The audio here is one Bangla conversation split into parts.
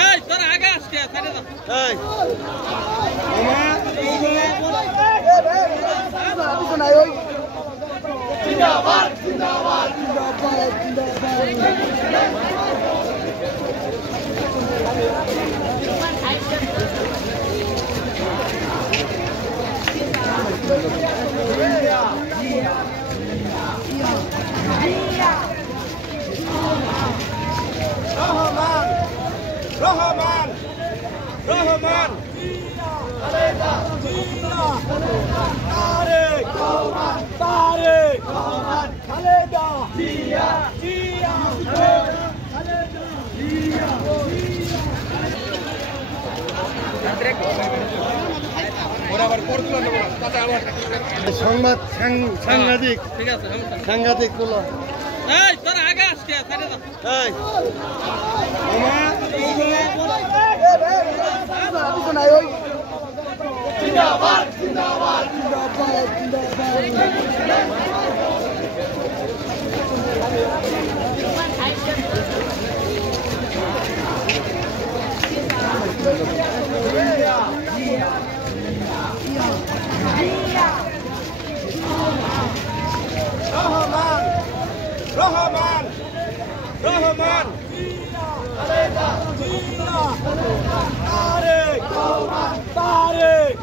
এই তোরা আগে আসকে সাইডে যা এই জিন্দাবাদ জিন্দাবাদ জিন্দাবাদ Rahman Rahman Khaleda Tareq Tareq Khaleda Jia Jia Khaleda Jia সংবাদ সাংঘাতিক ঠিক আছে সাংঘাতিক গুলো এই তোরা আগে আসকে সাইডে যা এই Zindabad Zindabad Zindabad Zindabad Rahman Rahman Rahman Khaleda Tareq Tareq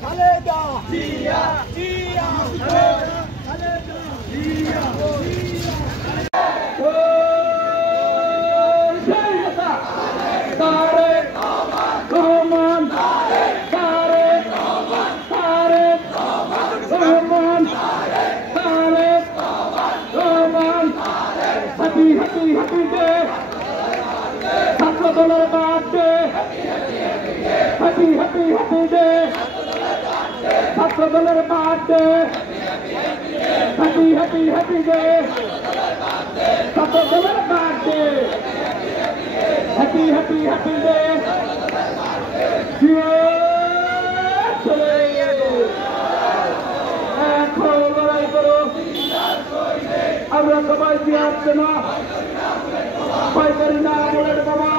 Khaleda Jia Jia Khaleda Jia Tareq Rahman Tareq Tareq Rahman Tareq Rahman Happy happy happy day ছাত্র দলের birthday happy happy happy day ছাত্র দলের birthday happy happy happy day ছাত্র দলের birthday happy happy happy day এখন লড়াই করো আমরা সবাই জিহাদ সেনা পাইকারি না বলে বাবা